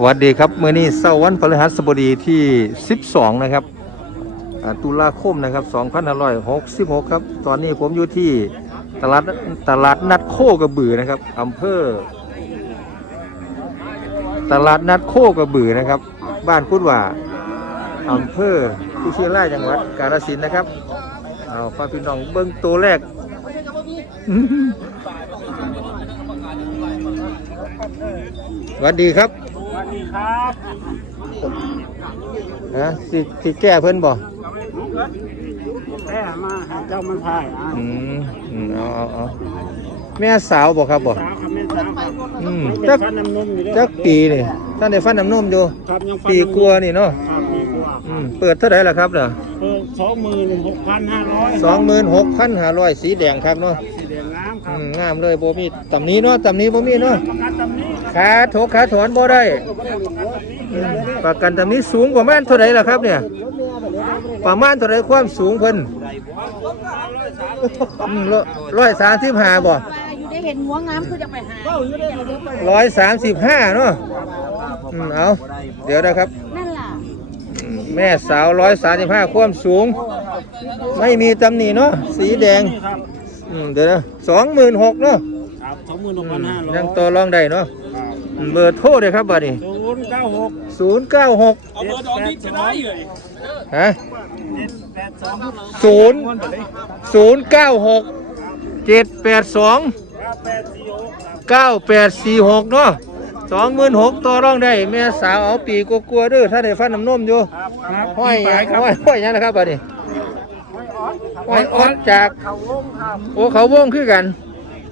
สวัสดีครับเมื่อนี้เสาร์วันพฤหัสบดีที่ 12 นะครับตุลาคมนะครับ2566 ครับ ตอนนี้ผมอยู่ที่ตลาดตลาดนัดโคกระบือนะครับอำเภอ ตลาดนัดโคกระบือนะครับ บ้านพุดว่าอำเภอผู้เชียร่ายจังหวัดกาฬสินธุ์นะครับเอาฟ้าพี่น้องเบิ้งตัวแรกสวัสดีครับ วัสดีครับฮะสิสิแก้เพิ่นบ่แม่มาหาเจ้ามันถ่ายอะอืมอืมเอาเอาเอาแม่สาวบ่ครับบ่สาวครับแม่สาวครับอืมจัจักกฟันน้ำนมอยู่เด้อจักปีนี่ท่านได้ฟันน้ำนมอยู่ครับยังฟันปีกลัวานี่เนาะครับปีกลัวอืมเปิดเท่าไหร่ล่ะครับเด้อเปิดสองหมื่นหกพันห้าร้อยสองหมื่นหกพันห้าร้อยสีแดงครับเนาะสีแดงน้ำคอืรับมงามเลยบ่มีตำหนี้เนาะตำหนี้บ่มีเนาะประกันตำนี้ ขาโถกขาถอนบ่ได้อืมประกันตำหนี้สูงประมาณเท่าไหร่ล่ะครับเนี่ย ประมาณเท่าไหร่ความสูงเพิ่นร้อยสามสิบห้าบ่ว่าอยู่ได้เห็นหัวงามคือจะไปหาร้อยสามสิบห้าเนาะอืมเอาเดี๋ยวนะครับนั่นล่ะอืมแม่สาวร้อยสามสิบห้าความสูง ไม่มีตำหนิเนาะ สีแดงนี่ครับอืมเดี๋ยวนะสองหมื่นหกเนาะครับสองหมื่นหกพันห้าร้อยยังต่อรองได้เนาะอืม เบอร์โทรเลยครับบัดนี้ศูนย์เก้าหกศูนย์เก้าหกเอาเบอร์ดอกนี้จะได้เลยฮะเจ็ดแปดสองศูนย์ศูนย์เก้าหกเจ็ดแปดสองเก้าแปดสี่หกครับเก้าแปดสี่หกเนาะสองหมื่นหกต่อรองได้ แม่สาวเอาปีกกลัวๆเด้อถ้าได้ฟันน้ำนมอยู่ครับครับห้อยไปครับห้อยห้อยหยังนะครับบัดนี้ห้อยออดจากเขาวงครับโอ้เขาวงคือกัน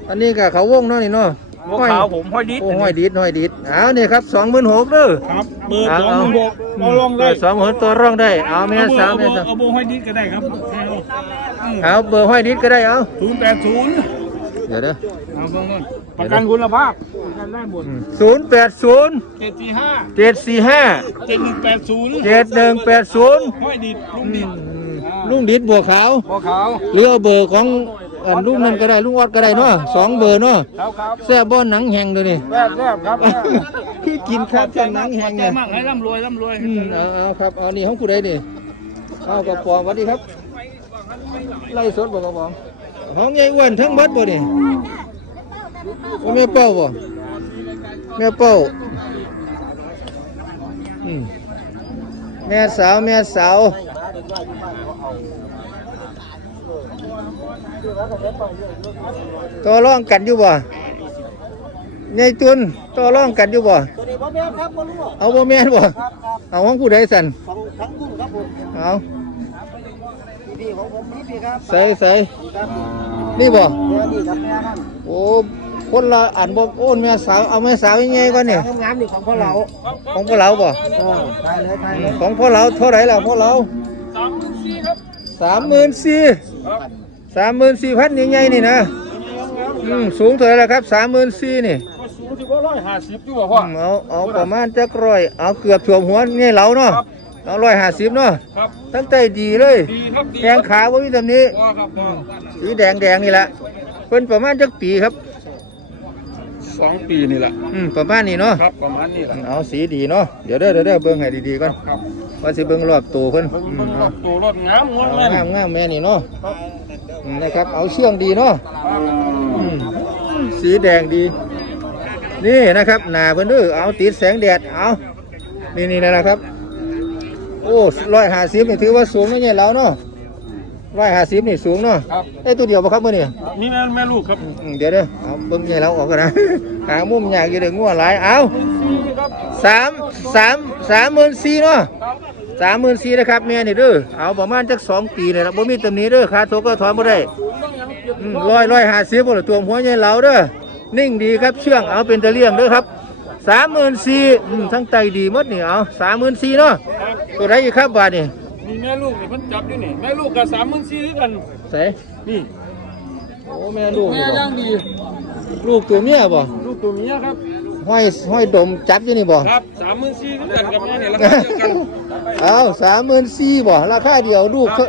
อันนี้กับเขาวงเนาะนี่เนาะ หัวขาวผมห้อยดิษโอ้ห้อยดิดห้อยดิดเอานี่ครับสองหมื่นหกเด้อ ครับเบอร์สองหนึ่งหกเอาลงได้สองหมื่นตัวร่องได้เอาแม่สาวแม่สาวเอาเบอร์ห้อยดิษก็ได้ครับเอาเบอร์ห้อยดิดก็ได้เอาศูนย์แปดศูนย์เดี๋ยวเด้อเอาเบอร์ประกันคุณภาพประกันได้หมดศูนย์แปดศูนย์เจ็ดสี่ห้าเจ็ดสี่ห้าเจ็ดหนึ่งแปดศูนย์เจ็ดหนึ่งแปดศูนย์ห้อยดิษลุงดิษลุงดิดบัวขาวหัวขาว หรือเอาเบอร์ของ อันลุงนั่นก็ได้ลุงออดก็ได้เนาะสองเบอร์เนาะครับครับแซ่บบ่หนังแห้งดูนี่แรกแรกครับพี่กินข้าวจนหนังแห้งใจเนี่ยมากให้ร่ำรวยร่ำรวยอืมเอาเอาครับเอานี่ของผู้ใดนี่เอากระป๋องสวัสดีครับ ไล่สดบ่กระป๋องของใหญ่อ้วนทั้งหมดบ่นี่ว่าแม่เป้าบ่แม่เป้าอืมแม่สาวแม่สาว ต่อรองกันอยู่บ่ใหญ่ตุนต่อรองกันอยู่บ่เอาบ่แม่นบ่เอาของผู้ใดสั่นเอาใส่ใส่นี่บ่โอ้คนละอันบ่โอ้แม่สาวเอาแม่สาวยังไงก่อนเนี่ยงามนี่ของพ่อเราของพ่อเราบ่ตายเลยตายอืมของพ่อเราเท่าไหร่ล่ะพ่อเราสามหมื่นสี่สามหมื่นสี่ พันยังไงนี่นะอืมสูงเท่าไหร่ล่ะครับสามหมื่นสี่นี่สูงที่ว่าร้อยห้าสิบอยู่บ่พ่ออืมเอาเอาประมาณจักร้อยเอาเกือบถ่วมหัวนี่เหลาเนาะเอาร้อยห้าสิบเนาะครับตั้งใจดีเลยดีครับดีแขงขาว่ามีแบบนี้พ่อครับพ่อสีแดงแดงๆนี่แหละเพิ่นประมาณจักปีครับ สองปีนี่แหละอืมประมาณนี้เนาะครับประมาณนี้แหละเอาสีดีเนาะเดี๋ยวเด้อเดี๋ยวเด้อเบิ่งให้ดีๆก่อนครับ ว่าสิเบิ่งรอบตัวเพิ่นเบิ่งอืมเบิ่งรเอาอบตัวรถงามงดเอาแม่นงามงามแม่นี่เนาะอืมนะครับ เอาเชื่องดีเนาะอืมสีแดงดี นี่นะครับหน้าเพิ่นเด้อเอาติดแสงแดดเอานี่นี่นะครับ โอ้ร้อยห้าสิบนี่ถือว่าสูงนะเนี่ยเราเนาะร้อยห้าสิบนี่สูงเนาะครับได้ตัวเดียวปะครับมื่อนี้มีแม่แม่ลูกครับอืมเดี๋ยวเด้อเอาเบิ่งใหญ่เราออกกันนะ หามุมอยากอยู่เด้องัวหลายเอา สี่ครับสามสามสามหมื่นสี่เนาะ สามหมื่นสี่นะครับแม่นี่เด้อเอาประมาณจักสองปีเลยละบ่มีตำหนิเด้อขาโทก็ถอนบ่ได้อืมร้อยร้อยห้าสิบบ่ละตัวหัวใหญ่เหลาเด้อนิ่งดีครับเชื่องเอาเป็นตะเลี่ยงเด้อครับสามหมื่นสี่ทั้งไตดีหมดนี่เอาสามหมื่นสี่เนาะตัวไหนอีกครับบาทนี่มีแม่ลูกนี่มันจับอยู่นี่แม่ลูกกับสามหมื่นสี่ด้วยกันใส่นี่โอ้แม่ลูกแม่นี่บ่ย่างดี ลูกตัวเมียบ่ลูกตัวเมียครับ ห้อยห้อยดมจับอยู่นี่บ่ครับสามหมื่นสี่ด้วยกันกับแม่นี่ราคาเดียวกันเอาสามหมื่นสี่บ่ราคาเดียวลูกเท่า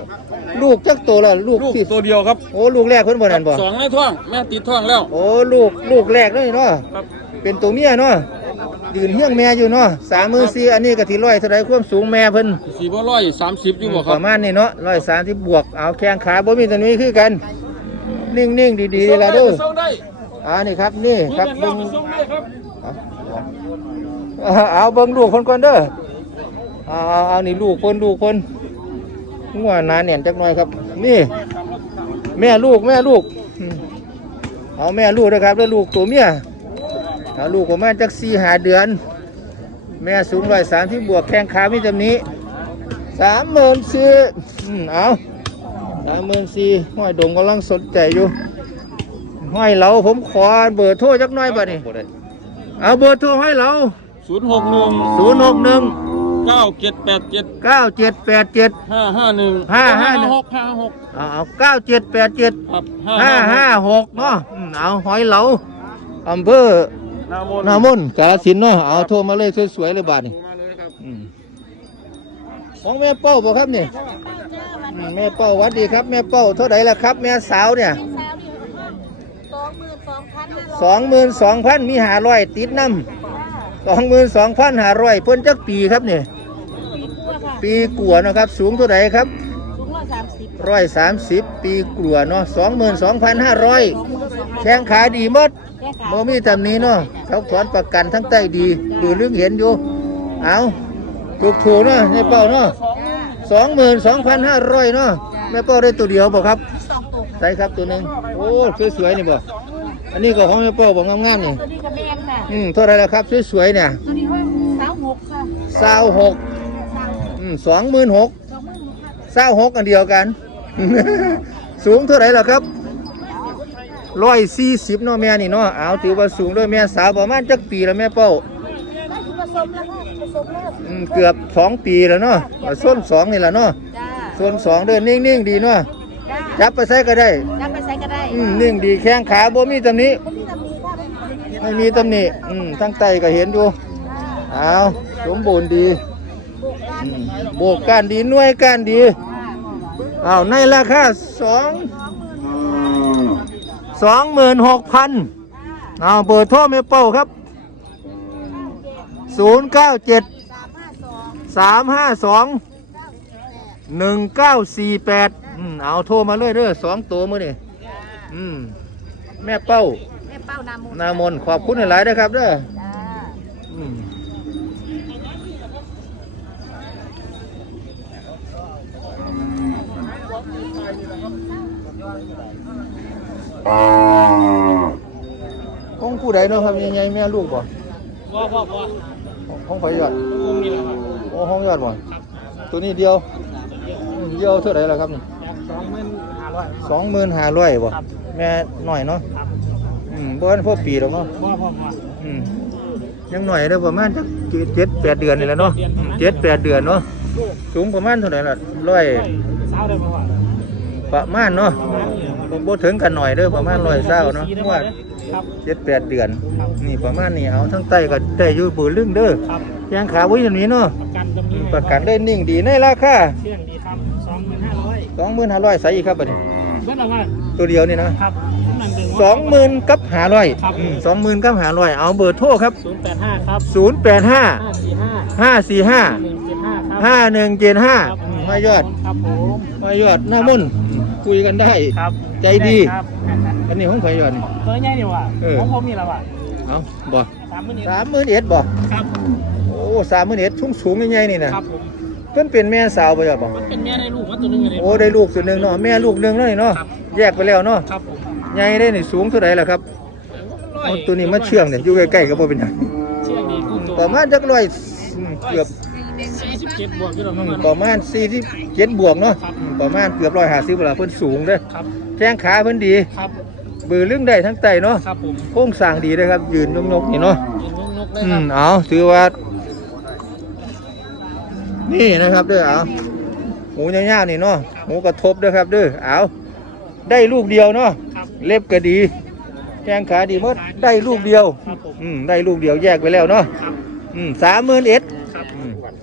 ลูกจักตัวละลูกลูกที่ตัวเดียวครับโอ้ลูกแรกเพิ่นบ่นั่นบ่สองในท้องแม่ติดท้องแล้วโอ้ลูกลูกแรกเลยเนาะครับเป็นตัวเมียเนาะยืนเฮี้ยงแม่อยู่เนาะสามมือสี่อันนี้ก็ที่ร้อยเท่าไรความสูงแม่เพิ่นสี่บ่ร้อยสามสิบอยู่บ่คปรับระมาณนี้เนาะร้อยสามที่บวกเอาแข้งขาบ่มีตัวนี้คือกัน นิ่งๆดีๆล่ะเด้อส่งได้อ่านี่ครับนี่ครับเบิ่เบิ่งงส่งได้ครับ เอาเบิ่งลูกคนก่อนเด้อเอาเอาเอานี่ลูกคนลูกคนงัวหนาแน่นจักหน่อยครับ นี่ แม่ลูกแม่ลูกอืมเอาแม่ลูกนะครับแล้วลูกตัวเมียเอาลูกประมาณจักสี่หาเดือน แม่สูงร้อยสามที่บวกแข้งขามีจำนี้สามหมื่นสี่อืมเอาสามหมื่นสี่ห้อยดงกำลังสนใจอยู่ห้อยเราผมขอเบอร์โทรจักหน่อยบ่นี่เอาเบอร์โทรให้เรา ศูนย์หกหนึ่งศูนย์หกหนึ่งเก้าเจ็ดแปดเจ็ดเก้าเจ็ดแปดเจ็ดห้าห้าหนึ่งห้าห้าหนึ่งหกห้าหกเอาเอาเก้าเจ็ดแปดเจ็ดครับห้าห้าหกเนาะอืมเอาหอยเหลาอำเภอนามนนามนกาฬสินธุ์เนาะเอาโทรมาเลยสวยๆเลยบาทนี่มาเลยครับอืมของแม่เป้าบ่ครับนี่อืมแม่เป้าหวัดดีครับแม่เป้าเท่าไหร่ละครับ แม่สาวเนี่ยสองหมื่นสองพันสองหมื่นสองพันมีหาร้อยติดน้ำ สองหมื่นสองพันหาร้อยเพิ่นจักปีครับนี่ปีกลัวาเนาะครับ สูงเท่าไหร่ครับสูงร้อยสามสิบร้อยสามสิบปีกลัวาเนาะสองหมื่นสองพันห้าร้อยแข้งขาดีหมดแค่ขาโมมีตำหนี้เนาะเขาถอนประกันทั้งใต้ดีดูเรื่องเห็นอยู่ เอาถูกถูกๆเนาะแม่เป้าเนาะสองหมื่นสองพันห้าร้อยเนาะแม่เป้าได้ตัวเดียวบ่ครับสองตัวใช่ครับตัวหนึ่งโอ้ สวยๆนี่บ่อั นนี้ก็ของแม่เป้าบ่งามๆนี่ตัวนี้ก็แม่นน่ะอืมเท่าไหรแล้วครับสวยๆเนี่ยตัวนี้ห้องสาวหกค่ะสาวหกสาวอืมสองหมื่นหกสองหมื่นหกค่ะสาวหกอันเดียวกัน สูงเท่าไหรแล้วครับร้อยสี่สิบเนาะแม่นี่เนาะเอาถือว่าสูงด้วยแม่สาวประมาณจักปีแล้วแม่เป้าได้ผสมแล้วค่ะผสมแล้วอืมเกือบสองปีแล้วเนาะส้นสองนี่แหละเนาะจ้าส่วนสองเดินนิ่งๆดีเนาะ จ้าจับไปใส่ก็ได้จับไปใส่ก็ได้อืมนิ่งดีแข้งขาบ่มีตำหนี้ผมมีตำหนิค่ะไม่มีตำหนิอืมทั้งไตก็เห็นอยู่เอาสมบูรณ์ดีอืมโบกก้านดีหน่วยก้านดีเอาในราคาสองสองหมื่นหกพันเอาเบอร์โทรเมเปิลครับศูนย์เก้าเจ็ดสามห้าสองสามห้าสองหนึ่งเก้าสี่แปด เอาโทรมาเลยเด้อสองตัวมือนี่อืมแม่เป้า แม่เป้านามูนามนขอบคุณหลายๆนะครับเด้อจ้าอืมของผู้ใดเนาะครับยังไงแม่ลูกบ่พ่อพ่อพ่อของไฟยอดกุ้งนี่แหละครับโอ้ห้องยอดบ่ตัวนี้เดียวอืมเดียวเท่าไหร่ล่ะครับนี่สองหมื่นห้า ร้อย สองหมื่นห้าร้อยบ่ครับ แม่หน่อยเนาะครับอืมบ่ทันพอปีหรอกเนาะพ่อพ่อพ่อ อืมยังหน่อยเด้อประมาณจักเจ็ดแปดเดือนนี่แหละเนาะอืมเจ็ดแปดเดือนเนาะสูงประมาณเท่าไหร่ล่ะร้อยเช้าได้ไหมพ่อประมาณเนาะบ่บ่ถึงกันหน่อยเด้อประมาณร้อยเศร้าเนาะสี่ได้งไหมวดครับ เจ็ดแปดเดือนนี่ประมาณนี้เอาทั้งใต้ก็ได้อยู่ปืนลึงเด้อครับแข้งขาไว้อย่างนี้เนาะประกันตำหนิประกันได้นิ่งดีในราคาเชื่องดีครับสองหมื่นห้าร้อย สองหมื่นห้าร้อยใส่อีกครับบัดนี้ เบิ้ลออกมาตัวเดียวนี่นะครับนั่นเป็นสองหมื่นกับห้าร้อยครับสองหมื่นกับห้าร้อยเอาเบอร์โทรครับศูนย์แปดห้าครับศูนย์แปดห้าห้าสี่ห้าห้าสี่ห้าหนึ่งเจ็ดห้าครับห้าหนึ่งเจ็ดห้ามายอดครับผมมายอดหน้ามุ่นคุยกันได้ครับใจดีครับอันนี้ของไผยอดนี่เคยง่ายดีว่ะเออของผมนี่แหละว่ะเอาบ่สามหมื่นเอ็ดสามหมื่นเอ็ดบ่ครับโอ้สามหมื่นเอ็ดสูงสูงใหญ่ๆนี่นะครับผมเพิ่นเป็นแม่สาวบ่ยอดบ่มันเป็นแม่ในลูกมันตัวหนึงเลย โอ้ได้ลูกส่วนหนึ่งเนาะแม่ลูกหนึ่งแล้วนี่เนาะครับ แยกไปแล้วเนาะครับผมใหญ่ได้นี่สูงเท่าไหร่ล่ะครับเอาตัวนี้มาเชื่องเนี่ยอยู่ใกล้ๆก็บ่เป็นหยังเชื่องดีกูโตประมาณจักร้อยอืมเกือบ สี่สิบเจ็ดบวกอยู่หรอกอืประมมาณ ประมาณ47บวกเนาะอืมประมาณเกือบ150เวลาเพิ่นสูงเด้อครับแข้งขาเพิ่นดี ครับบือลึงได้ทั้งไตเนาะครับผมโครงสร้างดีเลยครับ ยืนยกๆนี่เนาะ ยืนนกๆเลยอืครับมเอาถือว่า นี่นะครับเด้อเอาหมูยาวๆนี่เนาะหมูกระทบเด้อครับเด้อเอาได้ลูกเดียวเนาะครับเล็บก็ดีแข้งขาดีหมดได้ลูกเดียวครับผมอืมได้ลูกเดียวแยกไปแล้วเนาะครับอืมสามหมื่นเอ็ดครับ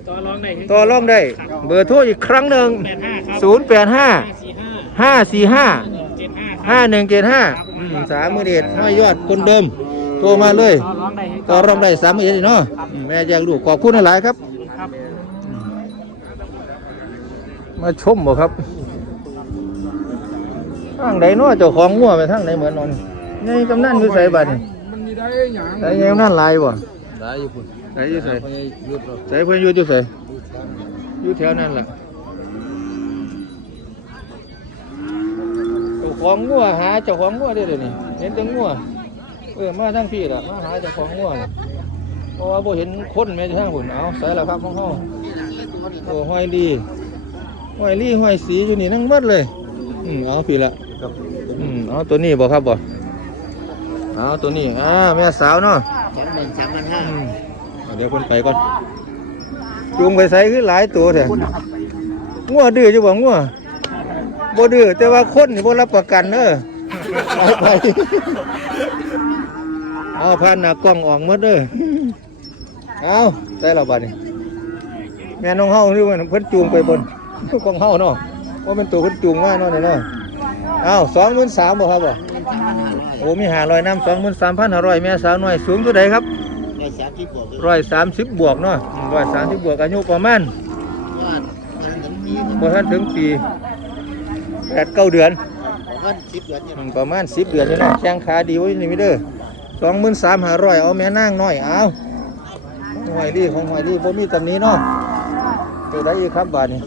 ต่อรองได้ต่อรองได้ เบอร์โทรอีกครั้งหนึ่งแปดห้าครับศูนย์แปดห้าห้าสี่ห้าห้าสี่ห้าเจ็ดห้าห้าหนึ่งเจ็ดห้าสามหมื่นเอ็ดห้อยอดคนเดิมโทโทรมาเลยต่อรองได้ให้ต่อรองได้สามหมื่นเนาะอืมแม่แยกลูกขอบคุณหลายๆครับ ครับ มาชมบ่ครับทางใดเนาะเจ้าของงัวไปทางไหนเหมือนนอนนี่กำนันอยู่ใส่บัดนี่มันมีได้หยังใส่ยังกำนันหลายบ่ได้อยู่พุ่นใส่อยู่ใส่ไปยุดเราใส่เพิ่นอยู่อยู่ใส่อยู่แถวนั้นล่ะเจ้าของงัวหาเจ้าของงัวได้อเดี๋ยวนี้เห็นแต่งัวเออมาทางพี่ล่ะมาหาเจ้าของงัวน่ะเพราะว่าบ่เห็นคนแม่อยู่ทางพุ่นเอาใส่แล้วครับของเฮาโอ้ห้อยดี ห้อยลี่ห้อยสีอยู่นี่นั่งหมดเลย อืมเอาพี่ละอืมเอาตัวนี้บ่ครับบ่เอาตัวนี้อ่าแม่สาวเนาะสองหมื่นสามพันห้าอืมเอาเดี๋ยวคนไปก่อนจูงไปใส่คือหลายตัวแท้งัวดื้อจะบ่งัวบ่ดื้อแต่ว่าคนนี่บ่รับประกันเด้อเอาไปเอาพันหน้ากล้องออกหมดเด้อเอาใส่แล้วบัดนี้แม่น้องเฮาหรือว่าเพิ่นจูงไปบน กล้องเฮาเนาะว่าเป็นตัวเพิ่นจูงมาเนาะนี่เนาะเอา23,000บ่ครับบ่โอ้มี500นำ23,500แม่สาวน้อยสูงเท่าใดครับได้สามที่บวกร้อยสามสิบบวกเนาะร้อยสามสิบบวกอายุประมาณว่ามันถึงปีบ่ทันถึงปีแปดเก้าเดือนมันสิบเดือนเนี่ยอืมประมาณสิบเดือนนี่เนาะแข้งขาดีไว้นี่มิเด้อสองหมื่นสามห้าร้อยเอาแม่นางน้อยเอาหอยดีของหอยดีบ่มีตำหนี้เนาะตัวได้อีกครับบาทนี้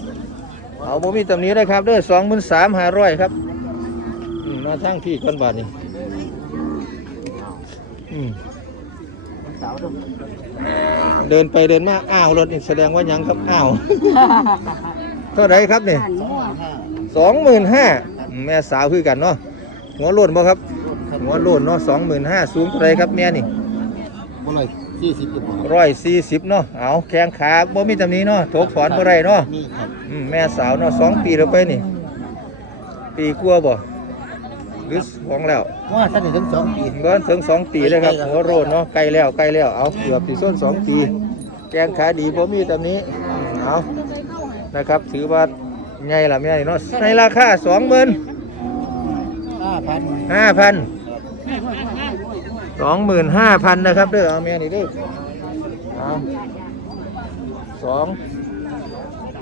เอาบ่มีตำหนี้ได้ครับเด้อสองหมื่นสามห้าร้อยครับอืมมาทางพี่คนบาทนี้อืมสาวต้องเดินไปเดินมาอ้าวรถนี่แสดงว่าหยังครับอ้าวเท่าไหรครับนี่ห้าสองหมื่นห้าแม่สาวคือกันเนาะหัวโลนบ่ครับหัวโลนเนาะสองหมื่นห้าสูงเท่าไหรครับแม่นี่บ่เลย สี่สิบจุดร้อยสี่สิบเนาะเอาแข้งขาบ่มีตำหนี้เนาะโถกถอนบ่ได้เนาะนี่ครับอืมแม่สาวเนาะสองปีแล้วไปนี่ ปีกลัวาบ่หรือสองแล้วว่าท่านถึงสองปีก็ถึงสองปีเลยครับหัวโลนเนาะใกล้แล้วใกล้แล้วเอาเกือบที่ส้นสองปีแกงขาดีบ่มีตำหนี้เอานะครับถือว่าไงล่ะแม่นี่เนาะในราคาสองหมื่นห้าพันห้าพัน สองหมื่นห้าพันนะครับเด้อเอาแม่นี่เด้อเอาสอง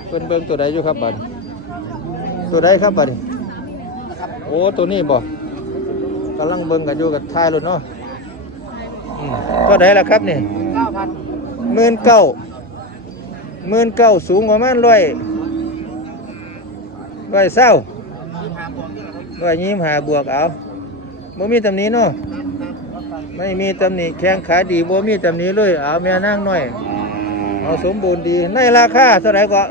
เป็นเบิ้งตัวใดอยู่ครับบัดตัวใดครับบัดนี้โอ้ตัวนี้บ่กำลังเบิ้งกันอยู่กับท้ายรถเนาะอืมตัวใดล่ะครับนี่เก้าพันหมื่นเก้าหมื่นเก้าสูงประมาณร้อยร้อยเศร้ายี่ห้าบวกนี่แหละครับร้อยยี่สิบห้าบวกเอาบ่มีตำหนี้เนาะ ไม่มีตำหนิแข้งขาดีบ่มีตำหนิเลย เอาแม่นั่งหน่อย เอาสมบูรณ์ดี ในราคาเท่าไหร่ก็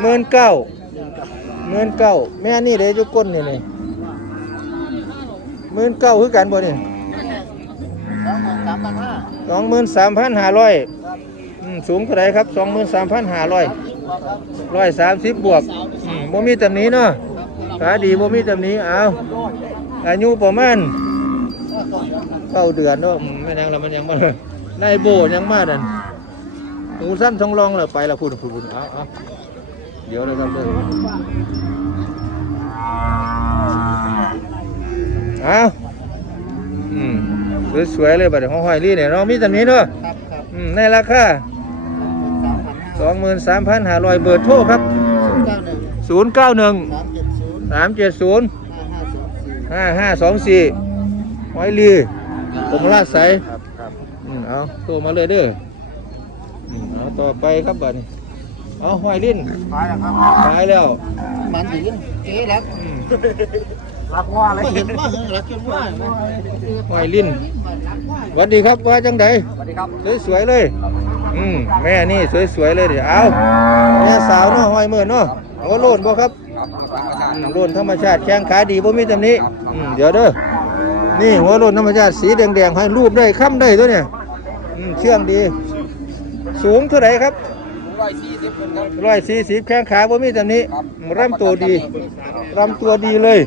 หมื่นเก้าหมื่นเก้าแม่นี่เด้จุก้นนี่นี่หมื่นเก้าคือกันบ่นี่สองหมื่นสามพันห้าสองหมื่นสามพันห้าร้อยสูงเท่าไหร่ครับสองหมื่นสามพันห้าร้อยร้อยสามสิบบวกอืมบ่มีตำหนิเนาะขาดีบ่มีตำหนิเอาอายุประมาณ เก้าเดือนเนาะอืมไม่ยังละมันยังมาเลยนายโบยังมาดันหนูสั้นทองรองเลยไปละพูดพูดพูดเอาเอาเดี๋ยวเลยครับเด้อเอาอืมสวยๆเลยบัดนี้ห้องห้อยลี่เนี่ยเรามีตำหนี้เนาะครับครับอืมในราคาสามพันห้า23,500เบอร์โทรครับศูนย์เก้าหนึ่ง091สามเจ็ดศูนย์370ห้าห้าสองสี่5524 ห้อยลี่ผมลาดใสครับครับอืมเอาโทรมาเลยเด้ออืมเอาต่อไปครับบัดนี้เอาห้อยลิ้นไปแล้วครับตายแล้วมันถึงเจ๊แล้วอืมรักว่าอะไรเห็นว่าเห็นรักจนว่าไหมห้อยลิ้นสวัสดีครับว่าจังใดสวัสดีครับสวยๆเลยอืมแม่นี่สวยๆเลยเดี๋ยวเอาแม่สาวเนาะห้อยมือเนาะหัวโลนบ่ครับอืมโลนธรรมชาติแข้งขาดีบ่มีตำหนี้อืมเดี๋ยวเด้อ นี่หัวโลนธรรมชาติสีแดงๆให้รูปได้ค้ำได้ตัวเนี่ยอืมเชื่องดี สูงเท่าไหร่ครับร้อยสี่สิบคนครับร้อยสี่สิบแข้งขาบ่มีตำหนี้รำตัวดีรำตัวดีเลย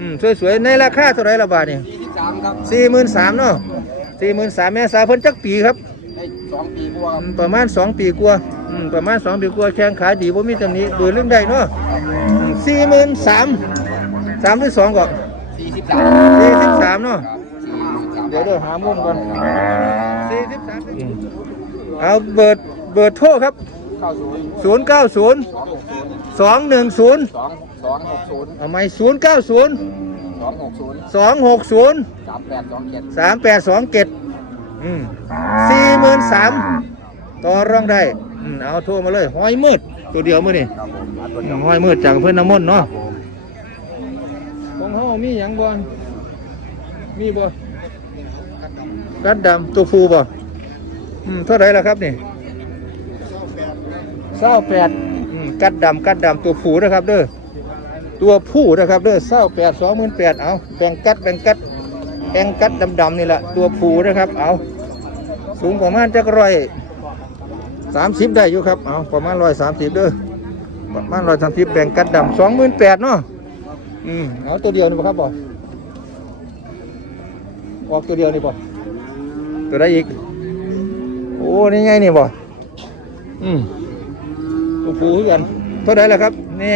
อืมสวยๆในราคาเท่าไหร่ละบาทนี่สี่สิบสามครับสี่หมื่นสามเนาะสี่หมื่นสามแม่สาวเพิ่นจักปีครับได้สองปีกว่าอืมประมาณสองปีกว่าอืมประมาณสองปีกว่าแข้งขาดีบ่มีตำหนี้โดยเรื่องใดเนาะสี่หมื่นสามสามหรือสองก็สี่สิ บสามสี่สิบสามเนาะสี่สิบสามเดี๋ยวเดี๋ยวหามุมก่อนสี่สิบสามเอาเบิร์ดเบิร์ดโทรครับศูนย์เก้าศูนย์สองหนึ่งศูนย์สองสองหกศูนย์เอาไหมศูนย์เก้าศูนย์สองหกศูนย์สองหกศูนย์สามแปดสองเจ็ดสามแปดสองเจ็ดสี่หมื่นสามต่อรองได้อืมเอาโทรมาเลยห้อยมืดตัวเดียวมือนี่ครับผมมาตัวห้อยมืดจากเพื่อนน้ำมนต์เนาะของ เฮามีหยังบ่มีบ่กัดดำตัวฟูบ่อืมเท่าไหรล่ะครับนี่เศร้าแปดอืมกัดดำกัดดำตัวผูนะครับเด้อตัวผู้นะครับเด้อเศร้าแปดสองหมื่นแปดเอาแบ่งกัดแบ่งกัดแบ่งกัดดำๆนี่แหละตัวผู้นะครับเอาสูงประมาณจักร้อยสามสิบได้อยู่ครับเอาประมาณร้อยสามสิบเด้อประมาณร้อยสามสิบแบ่งกัดดำสองหมื่นแปดเนาะ อืมเอาตัวเดียวนี่บ่ครับบ่ออกตัวเดียวนี่บ่ตัวได้อีก โอ้นี่ไงนี่บ่อืมตัวผูคือกันเท่าไหร่ล่ะครับนี่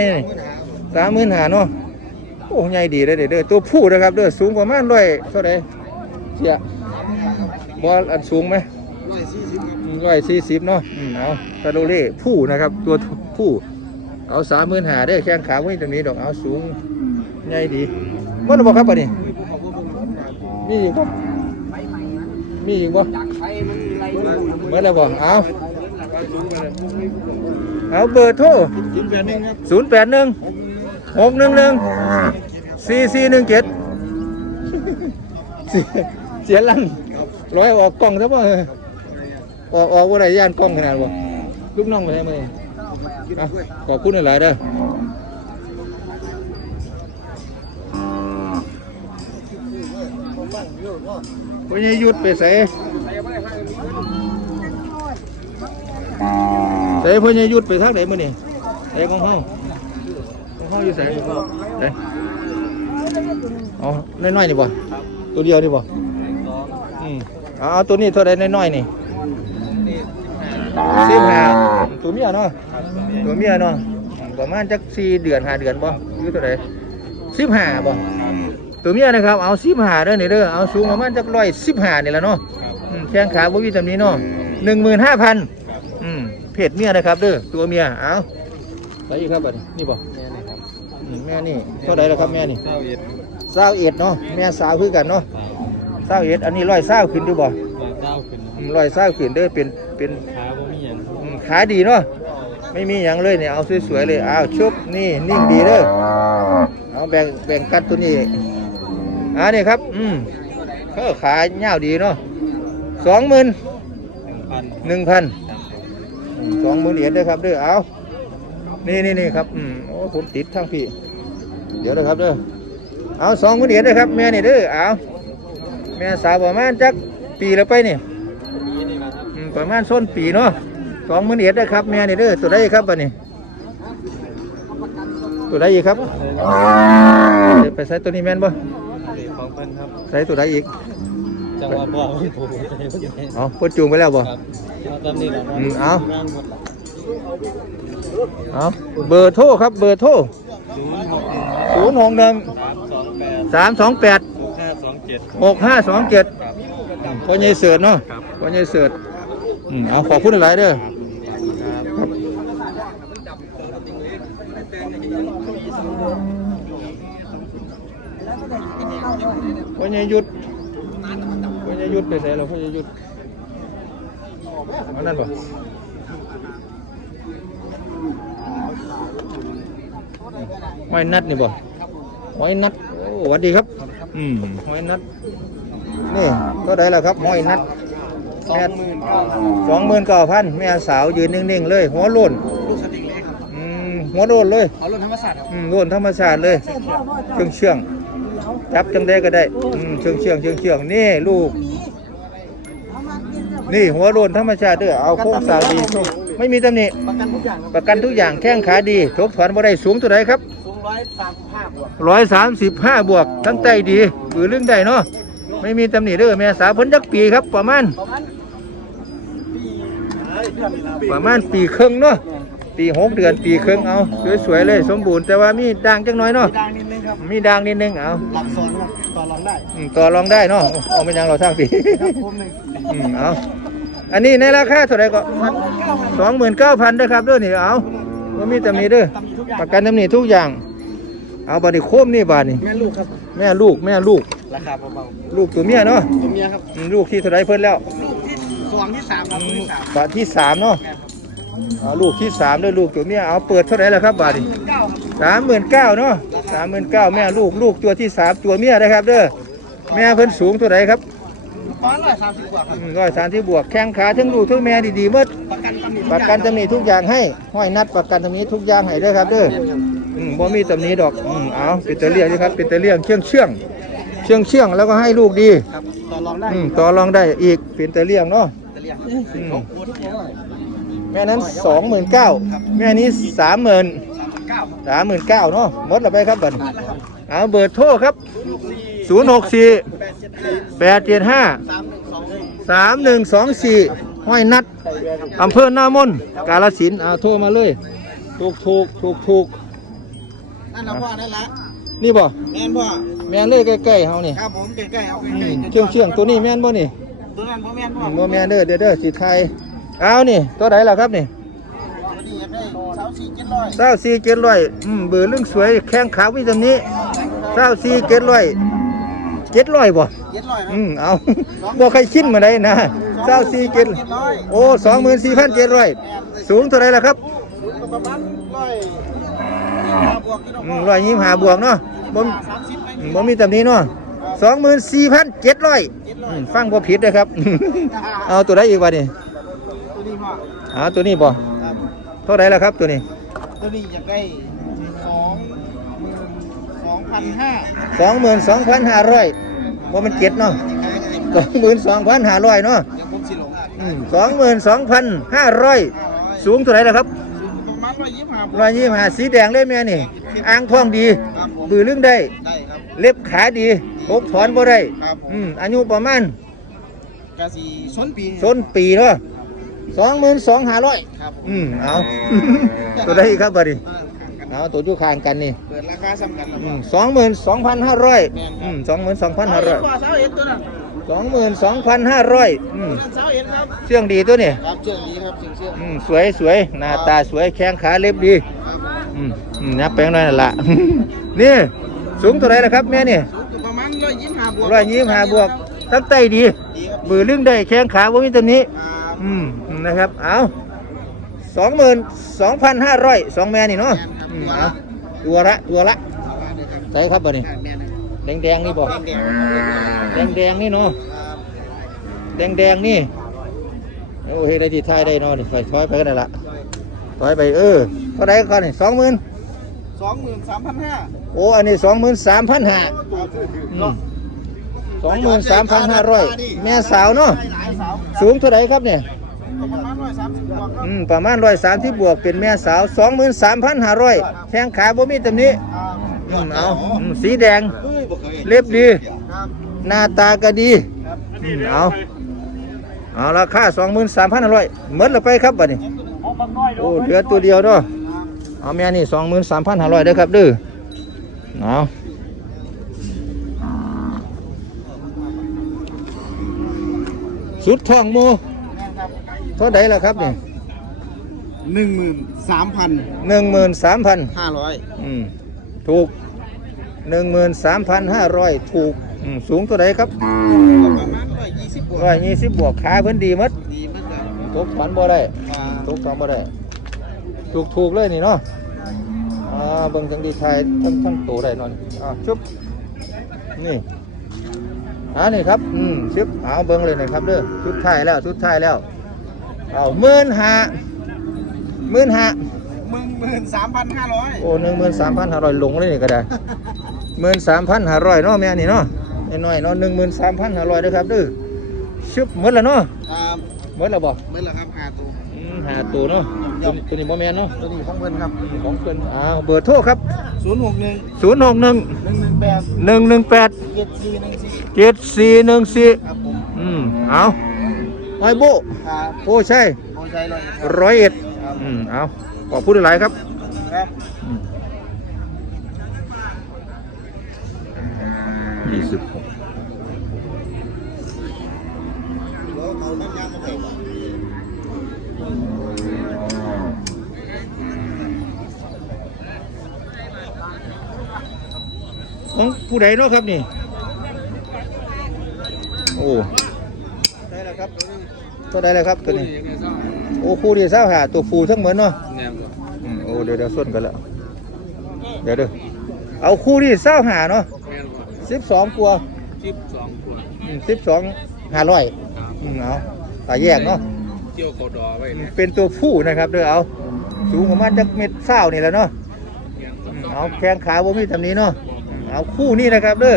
สามหมื่นหาเนาะโอ้ใหญ่ดีเลยเด้อเด้อตัวผู้นะครับเด้อสูงประมาณร้อยเท่าไหร่เสียบอลอันสูงไหมร้อยสี่สิบเนาะอืมเอาคาโดเล่ผู้นะครับ ตัวผู้เอาสามหมื่นหาได้แข้งขาวิ่งตรงนี้ดอกเอาสูง ใหญ่ดีเมื่อบอกครับปะนี่มีอีกบ่มีอีกบ่เมื่อไรบอกเอาเอาเบอร์โทรศูนย์แปดหนึ่งหกหนึ่งหนึ่งสี่สี่หนึ่งเจ็ดเสียลันร้อยออกกล้องซะบ่ออออกออกว่าไรย่านกล้องขนาดบ่ลูกน้องไปไหนมาเองอะขอบคุณหลายเด้อ พญายุทธไปใส่ใส่พญายุทธไปทางไหนมื้อนี่ใส่ของเฮาของเฮาอยู่ใส่ใส่อ๋อน้อยๆนี่บ่ตัวเดียวนี่บ่อืมเอาเอาตัวนี้เท่าใดน้อยๆนี่สิบห้าตัวเมียเนาะตัวเมียเนาะประมาณจักสี่เดือนห้าเดือนบ่อยู่เท่าไหร่สิบห้าบ่ ตัวเมียนะครับ เอาสิบห้าเด้อนี่เด้อเอาสูงประมาณจักร้อยสิบห้านี่แหละเนาะอืมแข้งขาบ่มีตำหนี้เนาะหนึ่งหมื่นห้าพันอืมเพศเมียนะครับเด้อตัวเมียเอาไปอีกครับบัดนี้นี่บ่อืมแม่นี่เท่าไหร่แล้วครับแม่นี่เศร้าเอ็ดเนาะแม่สาวคือกันเนาะเศร้าเอ็ดอันนี้ร้อยเศร้าขึ้นดูบ่เก้าขึ้นอืมร้อยเศร้าขึ้นเด้อเป็นเป็นขาบ่มีหยังอืมขาดีเนาะไม่มีอย่างเลยเนี่ยเอาสวยๆเลยเอาชุบนี่นิ่งดีเด้อเอาแบ่งแบ่งกัดตัวนี้ อ่านี่ครับ อืมเขาขาเงาวดีเนาะสองหมื่นพันหนึ่งพันสองหมื่นเหรียญเด้อครับเด้อเอานี่นี่นี่ครับอืมโอ้ผมติดทั้งพี่ เดี๋ยวนะครับเด้อเอาสองหมื่นเหรียญเด้อครับแม่นี่เด้อเอาแม่สาวประมาณจักปีแล้วไปนี่อืมประมาณส้นปีเนาะสองหมื่นเอ็ดได้ครับแม่นี่เด้อตัวได้ครับบัดนี้ตัวได้อีกครับเดี๋ยวไปใส่ตัวนี้แม่นบ่ ของพันครับใส่ตัวได้อีกจังหวะบอกผมผมเอาพดจูงไปแล้วบ่ครับเอาตามนี้แหละอืมเอาร่างหมดละเอาเบอร์โทรครับเบอร์โทรศูนย์หกหนึ่งศูนย์หกหนึ่งสามสองแปดสามสองแปดหกห้าสองเจ็ดหกห้าสองเจ็ดครับพ่อใหญ่เสิร์ตเนาะครับพ่อใหญ่เสิร์ตอืมเอาขอบคุณหลายๆเด้อครับ พ่อใหญ่หยุดพ่อใหญ่หยุดไปไหนเราพ่อใหญ่หยุดเอานั่นป่ะหอยนัดนี่บ่หอยนัดโอ้สวัสดีครับ อืมหอยนัด นี่ก็ได้แล้วครับหอยนัดแม่สองหมื่นเก้าพันแม่สาวยืนนิ่งๆเลย หัวโล้นลูกสติงเล็กครับอืมหัวโล้นเลยเอารถธรรมศาสตร์ครับอืมโล้นธรรมชาติเลยเชื่องเชื่องๆ จับจังได้ก็ได้อืมเชื่องเชื่องเชื่องเชื่องๆนี่ลูก นี่หัวโล้นธรรมชาติเด้อเอาโค้งสร้างดีไม่มีตำหนิประกันทุกอย่างครับประกันทุกอย่างแข้งขาดีทกถอนบ่ได้สูงตัวใดครับสูงร้อยสามสิบห้าบวกร้อยสามสิบห้าบวกทั้งใจดีบือเรื่องใดเนาะไม่มีตำหนิเด้อแม่สาวเพ้นจักปีครับประมาณประมาณปีเอ้ยเดือนนี้นะประมาณปีครึ่งเนาะปีหกเดือนปีครึ่งเอา สวยๆเลย สมบูรณ์แต่ว่ามีด่างจังน้อยเนาะ ดังนิดนึงครับมีดังนิดนึงเอาหลักโซนครับต่อรองได้อืมต่อรองได้เนาะเอาเป็นหยังเราสร้างปีครับผมหนึ่งอืมเอาอันนี้ในราคาเท่าไหร่ก็พันเก้าพันสองหมื่นเก้าพันด้วยครับเด้อนี่เอาว่ามีตำหนิเด้อตำหนิทุกอย่างประกันตำหนิทุกอย่าง เอาบัดนี้โคมนี่บาดนี่แม่ลูกครับแม่ลูกแม่ลูกราคาเบาลูกตัวเมียเนาะๆตัวเมียครับอืมลูกที่เท่าไหรเพิ่นแล้วลูกที่สองที่สามครับอืลูมกที่สามบาทที่สามเนาะ เอาลูกที่สามด้วยลูกตัวเมียเอาเปิดเท่าไหร่แล้วครับบาทนี่เก้าครับสามหมื่นเก้าเนาะสามหมื่นเก้าแม่ลูกลูกตัวที่สามตัวเมียนะครับเด้อแม่เพิ่นสูงเท่าไหรครับประมาณร้อยสามสิบกว่าครับร้อยสามที่บวกแข้งขาทั้งลูกทั้งแม่ดีๆหมดประกันตำหนิประกันตำหนิทุกอย่างให้ห้อยนัดประกันตำหนิทุกอย่างให้เด้อครับเด้ออืมบ่มีตำหนิดอกอืมเอาเป็นตะเลียงนี่ครับเป็นตะเลียงเชื่องเชื่องเชื่องเชื่องแล้วก็ให้ลูกดีครับต่อรองได้อืมต่อรองได้อีกเป็นตะเลียงเนาะจะเรียกอื มเขาโคตรเยอะแม่นั้นสองหมื่นเก้าแม่นี้สามหมื่นสามพันเก้าครับสามหมื่นเก้าเนาะหมดแล้วไปครับบัดนี้ขาดแล้วครับเอาเบอร์โทรครับลูกสี่ศูนย์หกสี่แปดเจ็ดสี่แปดเจ็ดห้าสามหนึ่งสองหนึ่งสามหนึ่งสองสี่ห้อยนัดอำเภอหน้ามนกาลสินธุ์เอาโทรมาเลย ถูกถูกถูกถูกนั่นเราพ่อนั่นละนี่บ่แม่นพ่อแม่นเลยใกล้ๆเฮานี่ครับผมใกล้ๆเอาอืใกล้มๆเชื่องเชื่องตัวนี้แม่นบ่นี่ตัวนั้นพ่อแม่นพ่ออืมบ่แม่นเด้อเด้อเด้อสีไทย เอานี่ ตัวใดล่ะครับนี่ตัวนี้อยากได้สาวสี่เจ็ดร้อยเก้าสี่เจ็ดร้อยอืมเบอร์เรื่องสวยแข้งขาวิตานี้เก้าสี่เจ็ดร้อยเจ็ดร้อยบ่เจ็ดร้อยครัอืมเอาบ่ใครชินมาได้นะเก้าสี่เจ็ดร้อยโอ้สองหมื่นสี่พันเจ็ดร้อยสูงเท่าไรล่ะครับก็ประมาณร้อยห้าบวกที่เราอืมร้อยยี่สิบห้าบวกเนาะบ่สามสิบไปอืมบ่มีตำหนี้เนาะสองหมื่นสี่พันเจ็ดร้อยฟังบ่ผิดนะครับ เอาตัวใดอีกวะนี่ตัวนี้ พ่อเอาตัวนี้บ่ครับเท่าไรล่ะครับตัวนี้ ตัวนี้อยากได้สองหมื่นสองพันห้าสองหมื่นสองพันห้าร้อยว่ามันเจ็ดเนาะสองหมื่นสองพันห้าร้อยเนาะเดี๋ยวผมสิลงสองหมื่นสองพันห้าร้อยสูงเท่าไรล่ะครับประมาณร้อยยี่สิบห้าบวกร้อยยี่สิบห้าสีแดงเลยแม่นี่อ่างท้องดีครับผมบือลึงได้ได้ครับเล็บขาดีพกถอนบ่ได้ครับอืมอายุประมาณกะสีส้นปีส้นปีเนาะ สองหมื่นสองห้าร้อยครับผมอืมเอา ตัวได้ครับบัดนี้อ่าข้างกันเอาตัวอยู่ข้างกันนี่เปิดราคาสำคัญแล้วสองหมื่นสองพันห้าร้อยแม่นครับอืมสองหมื่นสองพันห้าร้อยพ่อสาวเอ็ดตัวนั้นสองหมื่นสองพันห้าร้อยอืมตัวนั้นสาวเอ็ดครับเชื่องดีตัวนี่ครับเชื่องดีครับเชื่องเชื่องอืมสวยสวยหน้าตาสวยแข้งขาเล็บดีครับผมอืมอืมนับแปลงน้อยนั่นละนี่สูงเท่าไหรล่ะครับแม่นี่สูงอยู่ประมาณร้อยยี่สิบห้าบวกร้อยยี่สิบห้าบวกตั้งใจดีดีครับบือลึงได้แข้งขาบ่มีตัวนี้ครับอืม นะครับ เอาสองหมื่นสองพันห้าร้อยสองแม่นี่เนาะอืมเอาตัวละตัวละเอามาเลยครับใส่ครับบ่นี่ได้แม่นะแดงแดงๆนี่บ่แดงแดงแดงๆนี่เนาะครับแดงแดงๆนี่โอ้เฮ็ดได้ที่ท้ายได้เนาะนี่ไฟถอยไปกันได้ละถอยไปเออเท่าไหรก่อนนี่สองหมื่นสองหมื่นสามพันห้าโอ้อันนี้สองหมื่นสามพันห้า สองหมื่นสามพันห้าร้อยแม่สาวเนาะหลายสาวสูงเท่าไหรครับเนี่ย ประมาณร้อยสามสิบบวกครับอืมประมาณร้อยสามที่บวกเป็นแม่สาวสองหมื่นสามพันห้าร้อยแข้งขาบ่มีตำหนี้อืมเอาอืมสีแดง เล็บดี ครับหน้าตาก็ดีอืมเอาเอาราคาสองหมื่นสามพันห้าร้อยหมดแล้วไปครับบัดนี้ โอ้เหลือตัวเดียวเนาะเอาแม่นี่สองหมื่นสามพันห้าร้อยเด้อครับเด้อเอาสุดทองโม เท่าไดล่ะครับนี่หนึ่งหมื่นสามพันหนึ่งหมื่นสามพันห้าร้อยอืมถูกหนึ่งหมื่นสามพันห้าร้อยถูกอืมสูงตัวใดครับประมาณร้อยยี่สิบบวกร้อยยี่สิบบวกขาเพิ่นดีหมัดดีมากเลยตกถอนบ่ได้ว่าตกถอนบ่ได้ ถูกถูกเลยนี่เนาะอ่าเบิ่งจังดีไทยทั้งทั้งโตได้เนอนอ่าชุบนี่อ่านี่ครับ อืมชุบเอาเบิ่งเลยนะครับเด้อชุดท้ายแล้วชุดท้ายแล้ว เอาหมื่นห้าหมื่นห้าหมื่นหมื่นสามพันห้าร้อยโอ้หนึ่งหมื่นสามพันห้าร้อยลงเลยนี่ก็ได้หมื่นสามพันห้าร้อยเนาะแม่นี่เนาะน้อยๆเนาะหนึ่งหมื่นสามพันห้าร้อยนะครับเด้อชุบหมดแล้วเนาะครับหมดแล้วบ่เมื่อไรครับหาตัวอืมหาตัวเนาะตัวนี้ตัวนี้บ่แม่นเนาะตัวนี้ของเพิ่นครับของเพิ่นอ้าวเบอร์โทรครับศูนย์หกหนึ่งศูนย์หกหนึ่งหนึ่งหนึ่งแปดหนึ่งหนึ่งแปดเจ็ดสี่หนึ่งสี่เจ็ดสี่หนึ่งสี่ครับผมอืมเอา ไอ้โบครับโอ้ใช่โอนใจเลยครับร้อยเอ็ดอืมเอาขอพูดหลายครับครับยี่สิบหกของผู้ใดเนาะครับนี่ โอ้ได้แล้วครับ ตัวได้แล้วครับตัวนี้โอ้คู่ดีเศร้าหาตัวฟูทั้งเหมือนเนาะอืมโอ้เดี๋ยวเดี๋ยวส้นกันแล้วเดี๋ยวเดี๋ยวเอาคู่ดีเศร้าหาเนาะสิบสองกลัวสิบสองขวดสิบสองห้าร้อยอืมเอาตาแยกเนาะเกี่ยวเขาดอไว้เนี่ยเป็นตัวผู้นะครับเด้อเอาสูงประมาณจักเม็ดเศร้านี่แหละเนาะอืมเอาแข้งขาบ่มีตำหนี้เนาะเอาคู่นี่นะครับเด้อ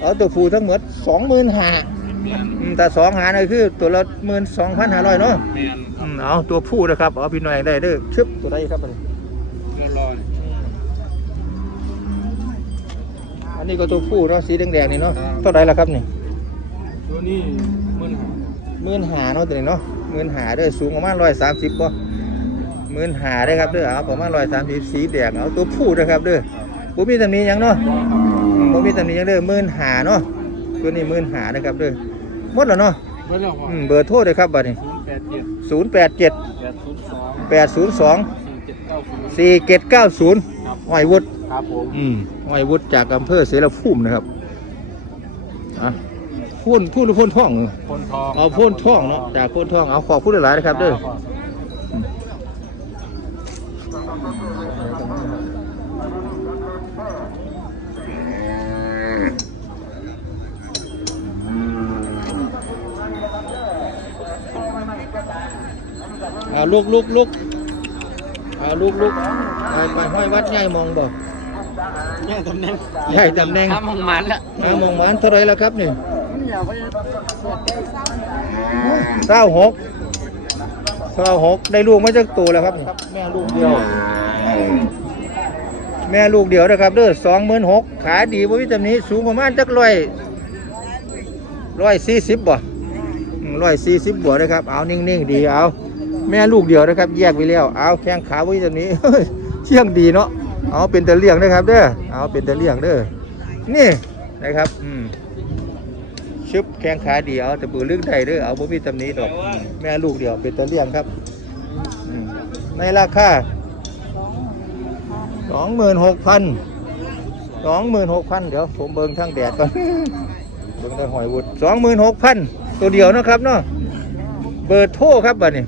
เอาตัวผู้ทั้งหมดสองหมื่นห้า แต่สองหานี่คือตัวละหมื่นสองพันห้าร้อยเนาะแมนอืมเอาตัวผู้นะครับเอาพี่น้อยได้เด้อชึบตัวใดครับอันนี้เงินรออันนี้ก็ตัวผู้เนาะสีแดงๆนี่เนาะเท่าไหรล่ะครับนี่ ตัวนี้มันหมื่นหาเนาะตัวนี้เนาะหมื่นหาเด้อสูงประมาณร้อยสามสิบป่ะหมื่นหาได้อครับเด้อเอาประมาณร้อยสามสิบสีแดงเอาตัวผู้นะครับเด้อบ่มีตำหนี้ยังเนาะอืมบ่มีตำหนี้ยังเด้อหมื่นหาเนาะตัวนี้หมื่นหานะครับเด้อ หมดแล้วเนาะเบอร์เรื่องอืมเบอร์โทรเลยครับบัดนี้ศูนย์แปดเจ็ดศูนย์แปดเจ็ดแปดศูนย์สองแปดศูนย์สองสี่เจ็ดเก้าศูนย์สี่เจ็ดเก้าศูนย์หอยวุฒ ครับผม อืมหอยวุฒจากอำเภอเสรภูมินะครับอะพูนพูนหรือพูนท่องพ่นทองเอาพ่นท่องเนาะจากพ่นท่องเอาขอบพูดหลายๆนะครับเด้อ เอาลุกลุกลุกเอาลุกลุกไปไปห้อยวัดใหญ่มองบ่ย่างตำแหน่งใหญ่ตำแหน่งข้ามมองมันละเอามองมันเท่าไหรแล้วครับนี่เศร้าหกเศร้าหกได้ลูกมาจากตัวแล้วครับนี่แม่ลูกเดียว แม่ลูกเดียวนะครับเด้อสองหมื่นหกขาดีบ่มีตำหนี้สูงประมาณจักร้อยร้อยสี่สิบบ่ร้อยสี่สิบบวกนะครับ เอานิ่งๆดีเอา แม่ลูกเดียวนะครับ แยกไปแล้วเอาแข้งขาบ่มีตำหนี้เชี่ยงดีเนาะเอาเป็นตะเลี่ยงนะครับ เด้อเอาเป็นตะเลี่ยงเด้อนี่นะครับ อืมชึบแข้งขาดีเอาแต่ปือลึกได้เด้อเอาบ่มีตำหนี้ดอก แม่ลูกเดียวเป็นตะเลี่ยงครับในราคาสองหมื่นหกพันสองหมื่นหกพันเดี๋ยวผมเบิ่งทางแดดก่อนเบิ่งทางหอยวุดสองหมื่นหกพันตัวเดียวนะครับเนาะเบอร์โทรครับบัดนี้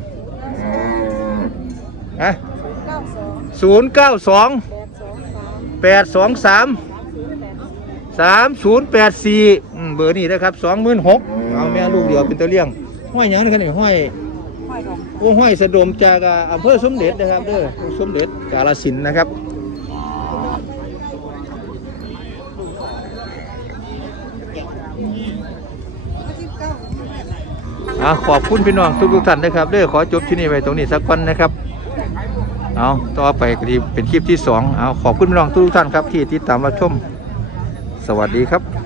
อะเก้าสองศูนย์เก้าสองแปดสองสามแปดสองสามสามศูนย์แปดสี่เบอร์นี้นะครับสองหมื่นหกเอาแม่ลูกเดียวเป็นตัวเลี้ยง ห้อยหยังนะครับนี่ห้อย ห้อยดอกโอ้ห้อยสะดมจากอ่าอำเภอสมเด็จนะครับเด้อสมเด็จกาลสินธุ์นะครับอ่าขอบคุณพี่น้องทุกทุกๆท่านนะครับเด้อขอจบที่นี่ไว้ตรงนี้สักวันนะครับ เอาต่อไปก็ดีเป็นคลิปที่สองเอาขอบคุณพี่น้องทุกท่านครับที่ติดตามรับชม สวัสดีครับ